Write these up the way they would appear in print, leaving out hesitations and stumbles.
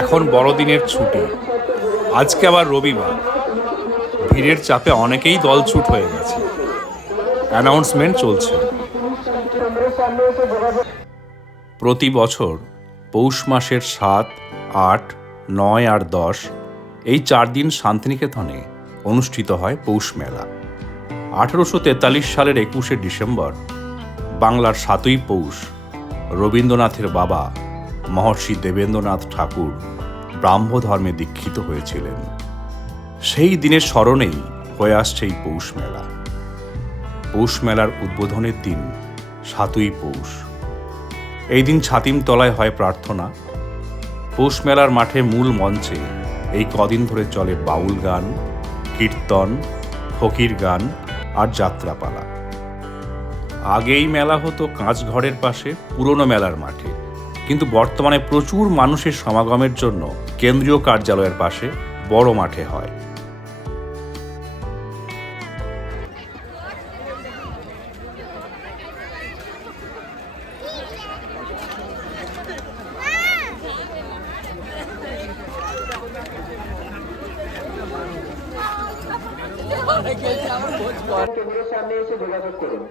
এখন বড়দিনের ছুটি, আজকে আবার রবিবার। ভিড়ের চাপে অনেকেই দলছুট হয়ে গেছে। অ্যানাউন্সমেন্ট চলছে। প্রতি বছর পৌষ মাসের ৭, ৮, ৯ আর ১০ এই ৪ দিন শান্তিনিকেতনে অনুষ্ঠিত হয় পৌষ মেলা। ১৮৪৩ সালের ২১শে ডিসেম্বর বাংলার ৭ই পৌষ রবীন্দ্রনাথের বাবা মহর্ষি দেবেন্দ্রনাথ ঠাকুর ব্রাহ্মধর্মে দীক্ষিত হয়েছিলেন। সেই দিনের স্মরণেই হয়ে আসছে এই পৌষ মেলা। পৌষ মেলার উদ্বোধনের দিন ৭ই পৌষ। এই দিন ছাতিমতলায় হয় প্রার্থনা। পৌষ মেলার মাঠে মূল মঞ্চে এই কদিন ধরে চলে বাউল গান, কীর্তন, ফকির গান আর যাত্রাপালা। আগেই মেলা হতো কাঁচঘরের পাশে পুরনো মেলার মাঠে, কিন্তু বর্তমানে প্রচুর মানুষের সমাগমের জন্য কেন্দ্রীয় কার্যালয়ের পাশে বড় মাঠে হয়। সামনে এসে যোগাযোগ করুন।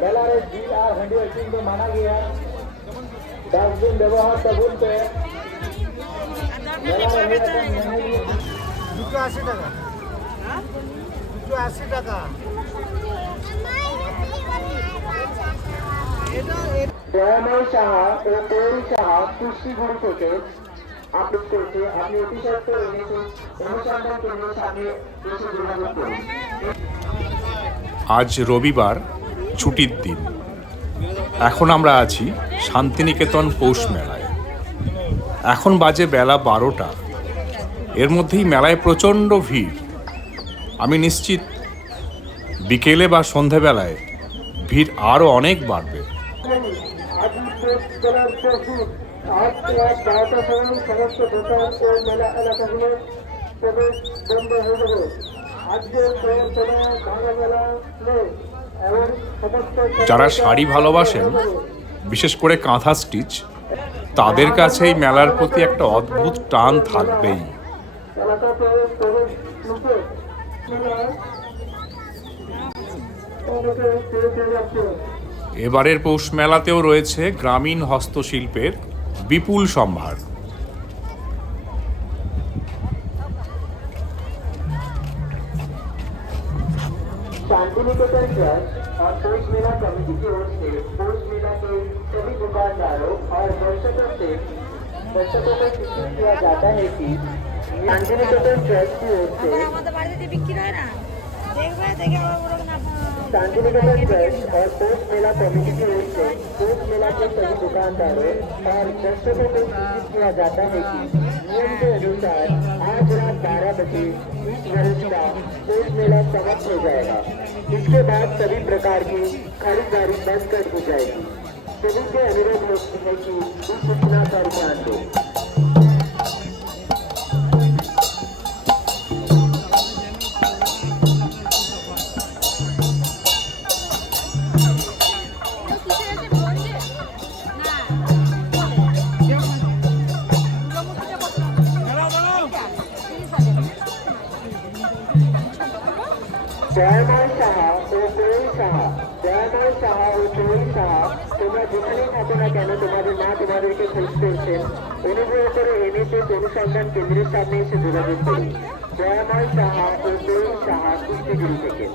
মেলার জি আর হ্যান্ডি ওয়াশিং को माना गया। डस्टबिन व्यवहार टेबुल पे 280 টাকা। 280 টাকা। দয়াময় সাহা ও তৈরি সাহা কুষ্টিগুড়ি থেকে আপলোড করছে। আপনি অতি সত্ত্বর অনুসন্ধান কেন্দ্রের সামনে এসে যোগাযোগ করুন। আজ রবিবার, ছুটির দিন। এখন আমরা আছি শান্তিনিকেতন পৌষ মেলায়। এখন বাজে বেলা ১২টা। এর মধ্যেই মেলায় প্রচণ্ড ভিড়। আমি নিশ্চিত বিকেলে বা সন্ধেবেলায় ভিড় আরও অনেক বাড়বে। যারা শাড়ি ভালোবাসেন, বিশেষ করে কাঁথা স্টিচ, তাদের কাছে এই মেলার প্রতি একটা অদ্ভুত টান থাকবেই। এবারের পৌষ মেলাতেও রয়েছে গ্রামীণ হস্তশিল্পের বিপুল সম্ভার। शांतिनिकेतन ट्रस्ट और पौष मेला कमेटी की ओर से पौष मेला के सभी दुकानदारों और दर्शकों को सूचित किया जाता है कि शांतिनिकेतन ट्रस्ट की ओर से शांतिनिकेतन ट्रस्ट और पौष मेला कमेटी की ओर से पौष मेला के सभी दुकानदारों और दर्शकों को सूचित किया जाता है कि नियम के अनुसार आज रात 12 बजे इस वर्ष का पौष मेला समाप्त हो जाएगा। इसके बाद सभी प्रकार की खरीदारी बंद कर दी जाएगी। सभी से अनुरोध है कि इस सूचना पर ध्यान दें। জয়ময় সাহা ও তৈরি সাহা, জয়ময় সাহা ও তৈরি সাহা, তোমরা যেখানেই থাকো না কেন তোমাদের মা তোমাদেরকে খোঁজ করছেন। অনুগ্রহ করে এনএসএস অনুসন্ধান কেন্দ্রের সামনে এসে যোগাযোগ করুন। জয়ময় সাহা ও তৈরি সাহা, কুষ্টিগুড়ি থেকে।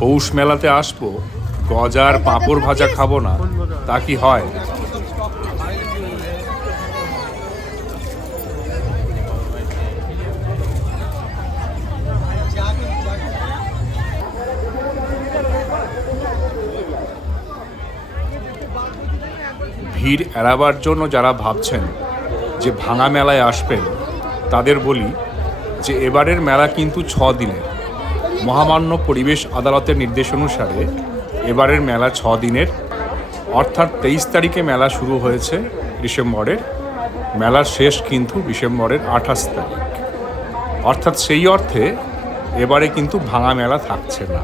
পৌষ মেলাতে আসবো, গজার পাঁপড় ভাজা খাবো না, তা কি হয়? ভিড় এড়াবার জন্য যারা ভাবছেন যে ভাঙা মেলায় আসবেন, তাদের বলি যে এবারের মেলা কিন্তু 6 দিনের। মহামান্য পরিবেশ আদালতের নির্দেশ অনুসারে এবারের মেলা 6 দিনের, অর্থাৎ 23 তারিখে মেলা শুরু হয়েছে ডিসেম্বরের, মেলার শেষ কিন্তু ডিসেম্বরের 28 তারিখ। অর্থাৎ সেই অর্থে এবারে কিন্তু ভাঙা মেলা থাকছে না।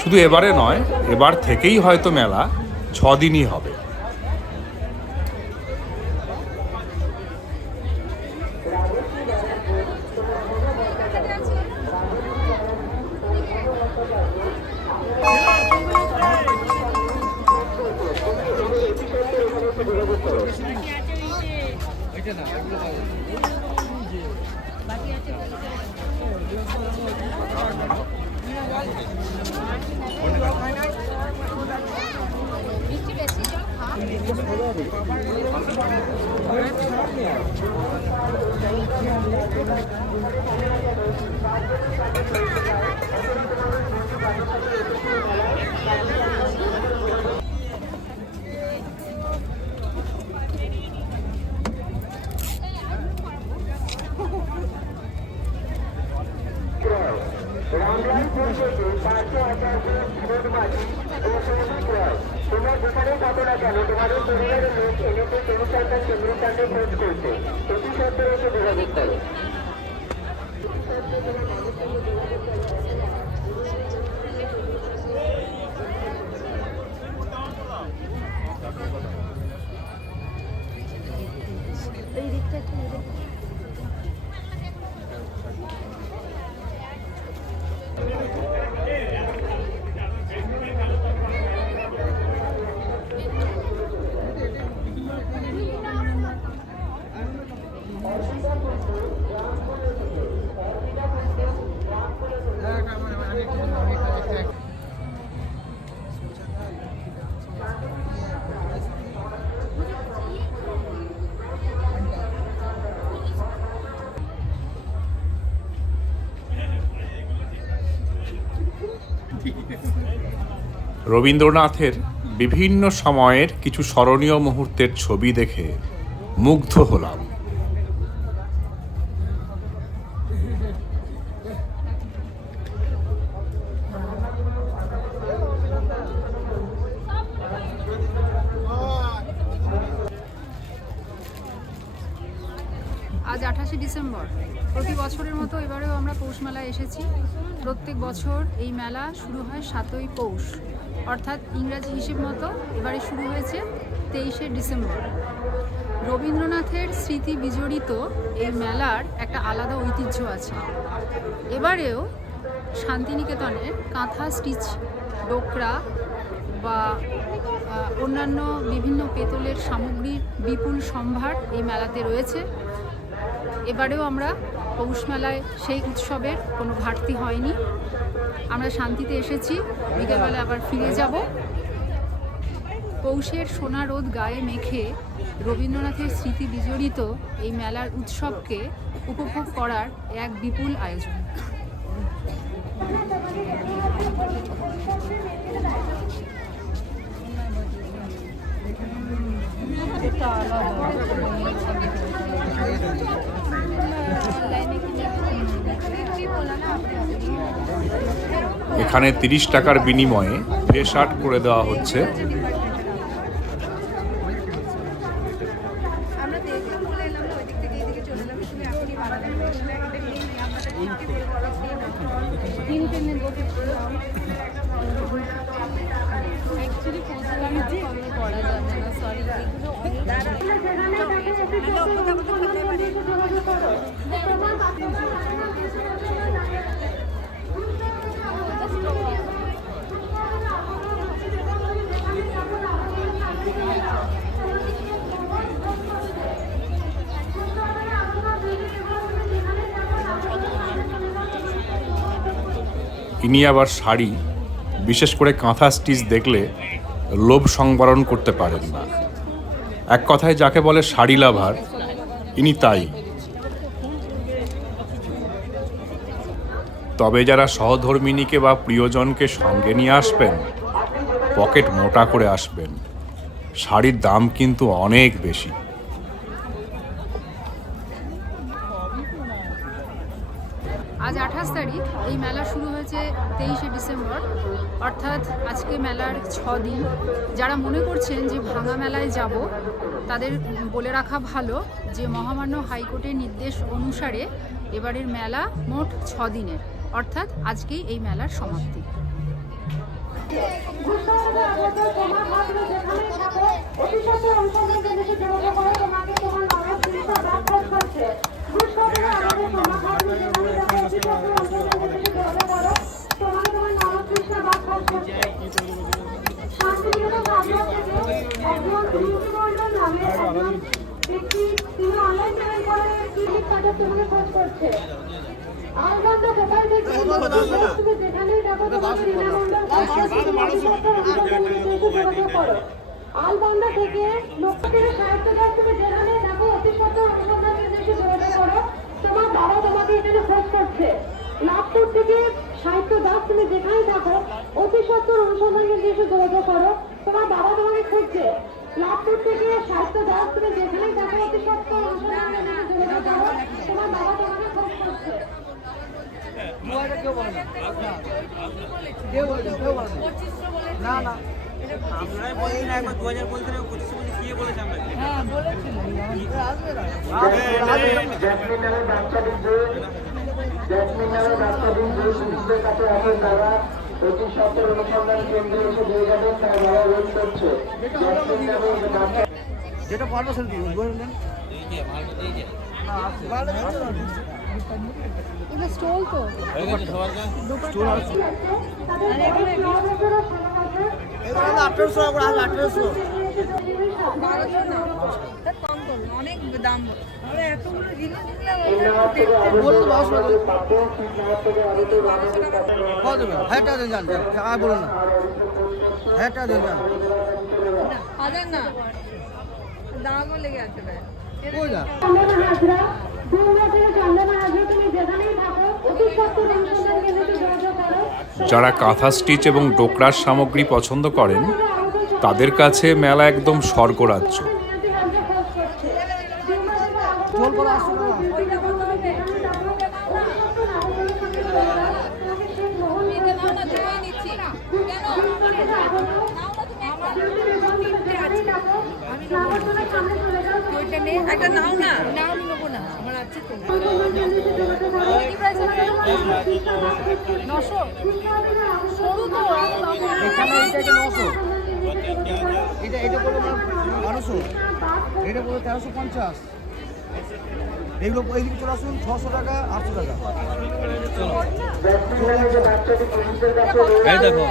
শুধু এবারে নয়, এবার থেকেই হয়তো মেলা 6 দিনই হবে। তোমরা যেখানে থাকো না কেন, তোমাদের পরিবারের লোক এনেছে কেমিক্যাল কেন্দ্রস্থানে খোঁজ করছে। প্রতি সপ্তাহে এসে যোগাযোগ করো। রবীন্দ্রনাথের বিভিন্ন সময়ের কিছু স্মরণীয় মুহূর্তের ছবি দেখে মুগ্ধ হলাম। আজ 28শে ডিসেম্বর। প্রতি বছরের মতো এবারেও আমরা পৌষ মেলায় এসেছি। প্রত্যেক বছর এই মেলা শুরু হয় 7ই পৌষ, অর্থাৎ ইংরাজি হিসেব মতো এবারে শুরু হয়েছে 23শে ডিসেম্বর। রবীন্দ্রনাথের স্মৃতি বিজড়িত এই মেলার একটা আলাদা ঐতিহ্য আছে। এবারেও শান্তিনিকেতনের কাঁথা স্টিচ, ডোকরা বা অন্যান্য বিভিন্ন পেতলের সামগ্রীর বিপুল সম্ভার এই মেলাতে রয়েছে। এবারেও আমরা পৌষ মেলায় সেই উৎসবের কোনো ঘাটতি হয়নি। আমরা শান্তিতে এসেছি, বিকেলবেলা আবার ফিরে যাব। পৌষের সোনা রোদ গায়ে মেখে রবীন্দ্রনাথের স্মৃতি বিজড়িত এই মেলার উৎসবকে উপভোগ করার এক বিপুল আয়োজন। এখানে 30 টাকার বিনিময়ে ফ্রেশ আর্ট করে দেওয়া হচ্ছে। ইনি আবার শাড়ি, বিশেষ করে কাঁথা স্টিচ দেখলে লোভ সংবরণ করতে পারেন না। এক কথায় যাকে বলে শাড়ি লাভার, ইনি তাই। তবে যারা সহধর্মিণীকে বা প্রিয়জনকে সঙ্গে নিয়ে আসবেন, পকেট মোটা করে আসবেন, শাড়ির দাম কিন্তু অনেক বেশি। আজ 28 তারিখ, এই মেলা শুরু হয়েছে 23শে ডিসেম্বর, অর্থাৎ আজকে মেলার 6 দিন। যারা মনে করছেন যে ভাঙা মেলায় যাব, তাদের বলে রাখা ভালো যে মহামান্য হাইকোর্টের নির্দেশ অনুসারে এবারের মেলা মোট 6 দিনের, অর্থাৎ আজকেই এই মেলার সমাপ্তি। আলবান্দা থেকে লোকদের সাহিত্য দাস তুমি যেখানে দেখো অতি সত্য অনুসন্ধান নির্দেশে যোগাযোগ করো, তোমার বাবা তোমাকে এখানে খোঁজ করছে। লাভপুর থেকে সাহিত্য দাস তুমি যেখানে দেখো অতি সত্য অনুসন্ধান নির্দেশে যোগাযোগ করো, তোমার বাবা তোমাকে খুঁজছে। লাভপুর থেকে সাহিত্য দাস তুমি যেখানে দেখো অতি সত্য অনুসন্ধান নির্দেশে যোগাযোগ করো, তোমার বাবা তোমাকে খোঁজ করছে। না না আমরাই বলি না, একবার 2000 বলতে না 25 বলে কি বলেছে আমরা? হ্যাঁ বলেছিল আসবে না। জেসমিন নামের বাচ্চাদের যে শিশুদের কাছে আছে, তারা অতি সত্তর অনুসন্ধান কেন্দ্রে এসে দিয়ে যাবেন, তার বাবা ওয়েট করছে। জেসমিন নামের যে বাচ্চা যেটা পারবো সেটা দিন বললেন। এই যে ভালো এই যে না আছে ভালো এটা স্টল তো হয়ে গেছে সবার কাছে স্টোর আছে তাদের এখানে 9 বছরের সময় এগুলো 1800 করে 1800 1200 না, তা কম করুন, অনেক দাম। আমরা এতগুলো জিনিস কত দেবে? 1000 টাকা দেন জান, টাকা বলুন না, 1000 টাকা দেন জান। হাজার না, দামও লেগে আছে ভাই। কই যা চন্দনা হাজরা, 2 বছরের চন্দনা হাজরা, তুমি যেখানেই থাকো অতি সত্য অনুসন্ধান কেন্দ্রে যোগাযোগ করো। যারা কাঁথা স্টিচ এবং ডোকরার সামগ্রী পছন্দ করেন, তাদের কাছে মেলা একদম স্বর্গরাজ্য। জল করা আসছে না। একটা নাও না, নাও আমি নেবো না, আমার আছে তো। 900 সরু তো এখানে এটা 900, এটা বলে 1200, এটা বলে 1350। এগুলো এইদিকে চলে আসুন, 600 টাকা 800 টাকা। জেসমিন নামের যে বাচ্চাটি পুলিশদের কাছে এই দেখো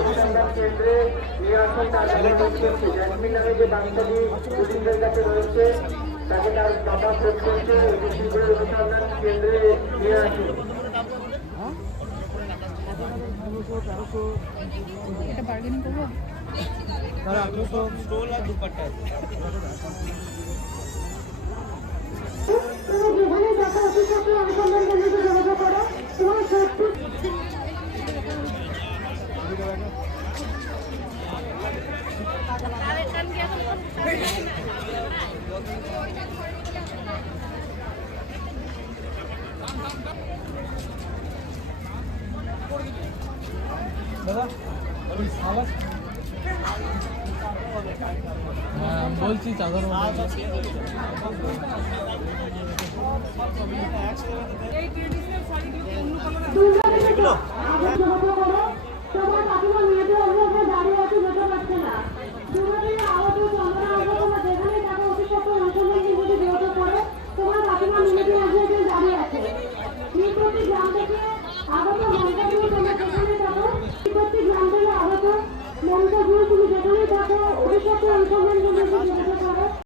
অনুসন্ধান কেন্দ্রে নিয়ে আসুন, তার বাবা ওয়েট করছে। জেসমিন নামের যে বাচ্চাটি পুলিশদের কাছে রয়েছে, তাকে তার বাবা খোঁজ করছে। অতি শীঘ্র অনুসন্ধান কেন্দ্রে নিয়ে আসুন। এটা বার্গেনিং করবো। তারা 800 স্টোল আর দুপাট্টা। তুমি যেখানে দেখো অতি সত্য অনুসন্ধান কেন্দ্রে যোগাযোগ করো, তোমার সত্যি বলছি চাদর তোমার কাকিমা মেয়েদের অভিভাবক দাঁড়িয়ে আছে, যেতে পারছে না। দুর্গাদের আহত চন্দনা হাজরা, যেখানে থাকো অতি সত্য অনুসন্ধান কেন্দ্রে যোগাযোগ করো, তোমার কাকিমা মেয়েদের অভিভাবক দাঁড়িয়ে আছে। নিকটবর্তী গ্রাম থেকে আগত মমতা তুমি যেখানে থাকো, নিকটবর্তী গ্রাম থেকে আগত মমতা তুমি যেখানে থাকো অতি সত্য অনুসন্ধান কেন্দ্রে যোগাযোগ করো।